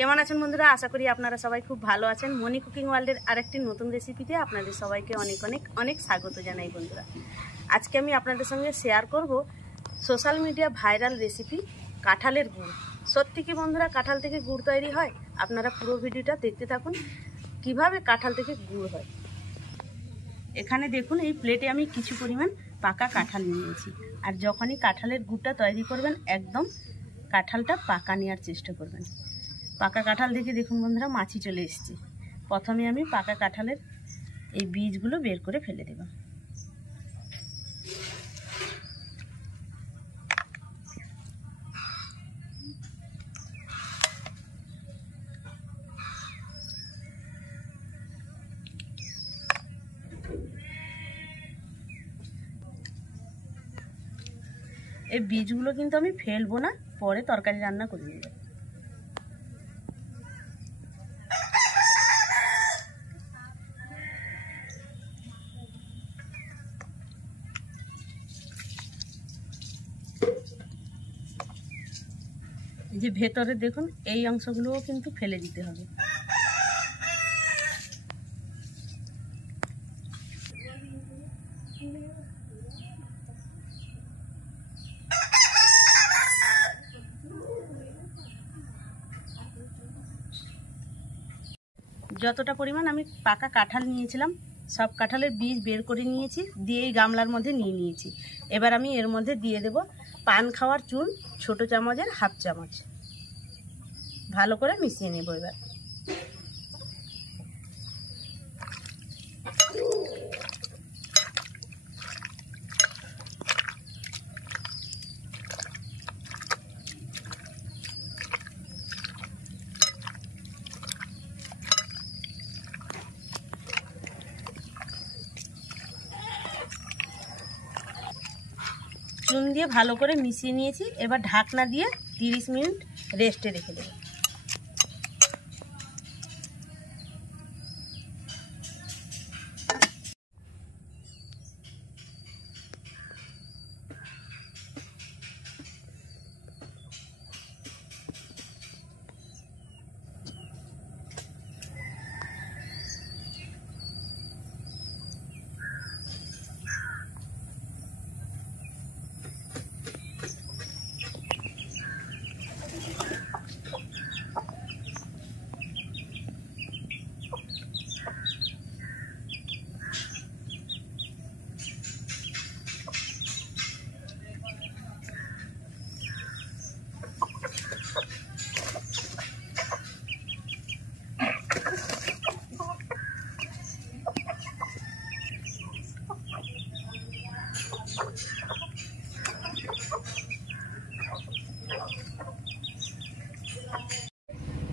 কেমন আছেন বন্ধুরা? আশা করি আপনারা সবাই খুব ভালো আছেন। মনি কুকিং ওয়ার্ল্ডের আরেকটি নতুন রেসিপিতে আপনাদের সবাইকে অনেক অনেক অনেক স্বাগত জানাই বন্ধুরা। আজকে আমি আপনাদের সঙ্গে শেয়ার করব সোশ্যাল মিডিয়া ভাইরাল রেসিপি কাঁঠালের গুড়। সত্যি কি বন্ধুরা কাঁঠাল থেকে গুড় তৈরি হয়? আপনারা পুরো ভিডিওটা দেখতে থাকুন কিভাবে কাঁঠাল থেকে গুড় হয়। এখানে দেখুন এই প্লেটে আমি কিছু পরিমাণ পাকা কাঁঠাল নিয়েছি। আর যখনই কাঁঠালের গুড়টা তৈরি করবেন একদম কাঁঠালটা পাকা নেওয়ার চেষ্টা করবেন। পাকা কাঁঠাল দেখে দেখুন বন্ধুরা মাছি চলে এসেছে। প্রথমে আমি পাকা কাঁঠালের এই বীজগুলো বের করে ফেলে দেব। এই বীজগুলো কিন্তু আমি ফেলবো না, পরে তরকারি রান্না করে নেব। এই যে ভেতরে দেখুন এই অংশগুলোও কিন্তু ফেলে দিতে হবে। যতটা পরিমাণ আমি পাকা কাঁঠাল নিয়েছিলাম সব কাঁঠালের বীজ বের করে নিয়েছি, দিয়ে এই গামলার মধ্যে নিয়ে নিয়েছি। এবার আমি এর মধ্যে দিয়ে দেব পান খাওয়ার চুন ছোট চামচের হাফ চামচ। ভালো করে মিশিয়ে নেব। এবার চুন দিয়ে ভালো করে মিশিয়ে নিয়েছি। এবার ঢাকনা দিয়ে 30 মিনিট রেস্টে রেখে দেব।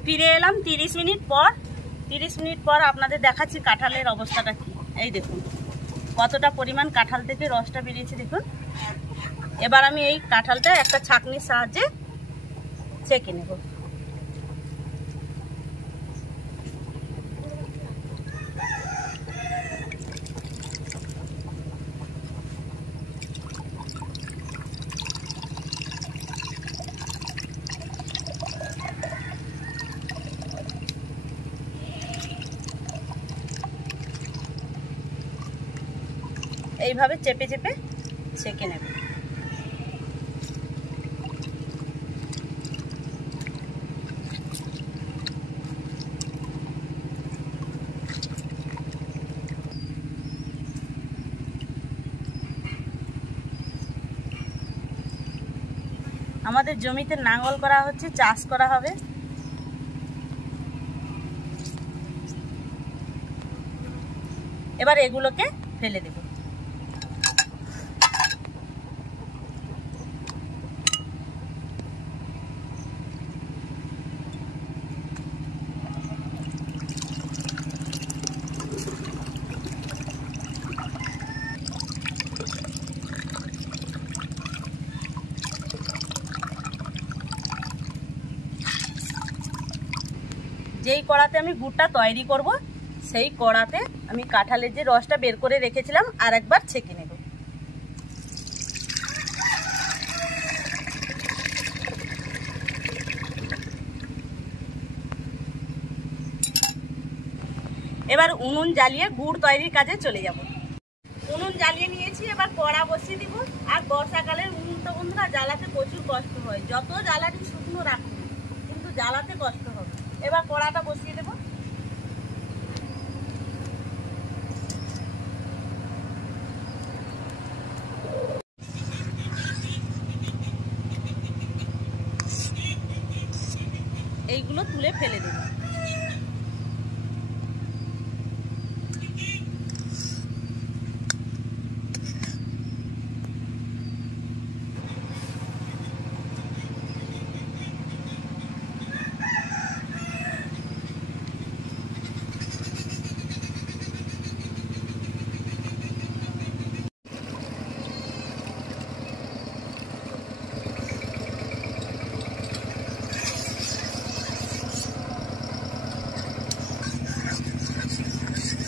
ফিরে এলাম 30 মিনিট পর। 30 মিনিট পর আপনাদের দেখাচ্ছি কাঁঠালের অবস্থাটা কি। এই দেখুন কতটা পরিমাণ কাঁঠাল থেকে রসটা বেরিয়েছে দেখুন। এবার আমি এই কাঁঠালটা একটা ছাঁকনির সাহায্যে ছেঁকে নেব। এইভাবে চেপে চেপে ছেঁকে নেব। আমাদের জমিতে নাঙ্গল করা হচ্ছে, চাষ করা হবে। এবার এগুলোকে ফেলে দেব। যেই কড়াতে আমি গুড়টা তৈরি করব সেই কড়াতে আমি কাঁঠালের যে রসটা বের করে রেখেছিলাম আর একবার ছেঁকে নেব। এবার উনুন জ্বালিয়ে গুড় তৈরির কাজে চলে যাব। উনুন জ্বালিয়ে নিয়েছি, এবার কড়া বসিয়ে দিব। আর বর্ষাকালের উনুনটা বন্ধুরা জ্বালাতে প্রচুর কষ্ট হয়, যত জ্বালানি শুকনো রাখুন কিন্তু জ্বালাতে কষ্ট হবে। এবার কড়াটা বসিয়ে দেব। এইগুলো তুলে ফেলে দেব।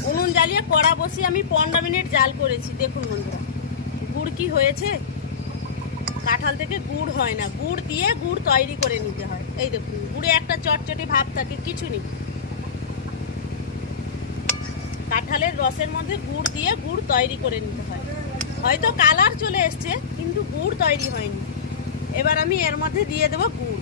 উনুন জ্বালিয়ে কড়া বসিয়ে আমি 15 মিনিট জাল করেছি। দেখুন বন্ধুরা গুড় কি হয়েছে। কাঁঠাল থেকে গুড় হয় না, গুড় দিয়ে গুড় তৈরি করে নিতে হয়। এই দেখুন গুড়ে একটা চটচটি ভাব থাকে, কিছু নেই। কাঁঠালের রসের মধ্যে গুড় দিয়ে গুড় তৈরি করে নিতে হয়। হয়তো কালার চলে এসছে কিন্তু গুড় তৈরি হয়নি। এবার আমি এর মধ্যে দিয়ে দেবো গুড়।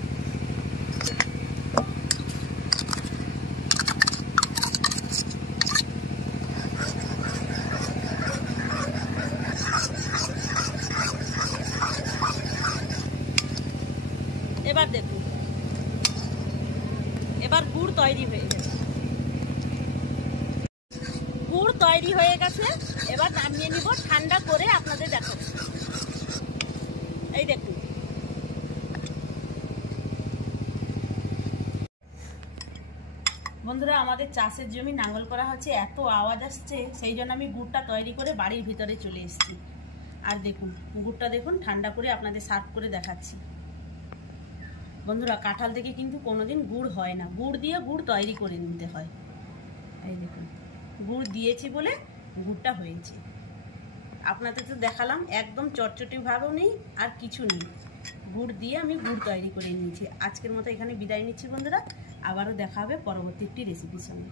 এবার দেখুন, এবার গুড় তৈরি হয়ে গেছে। গুড় তৈরি হয়ে গেছে, এবার নামিয়ে নিব, ঠান্ডা করে আপনাদের দেখাচ্ছি। এই দেখুন বন্ধুরা, আমাদের চাষের জমি নাঙ্গল করা হচ্ছে, এত আওয়াজ আসছে, সেই জন্য আমি গুড়টা তৈরি করে বাড়ির ভিতরে চলে এসেছি। আর দেখুন গুড়টা দেখুন ঠান্ডা করে আপনাদের সার্ভ করে দেখাচ্ছি। বন্ধুরা কাঁঠাল থেকে কিন্তু কোনোদিন গুড় হয় না, গুড় দিয়ে গুড় তৈরি করে নিতে হয়। এই দেখুন গুড় দিয়েছি বলে গুড়টা হয়েছে। আপনাদের তো দেখালাম, একদম চটচটি ভাবও নেই আর কিছু নেই, গুড় দিয়ে আমি গুড় তৈরি করে নিয়েছি। আজকের মতো এখানে বিদায় নিচ্ছি বন্ধুরা, আবারও দেখা হবে পরবর্তী একটি রেসিপির সঙ্গে।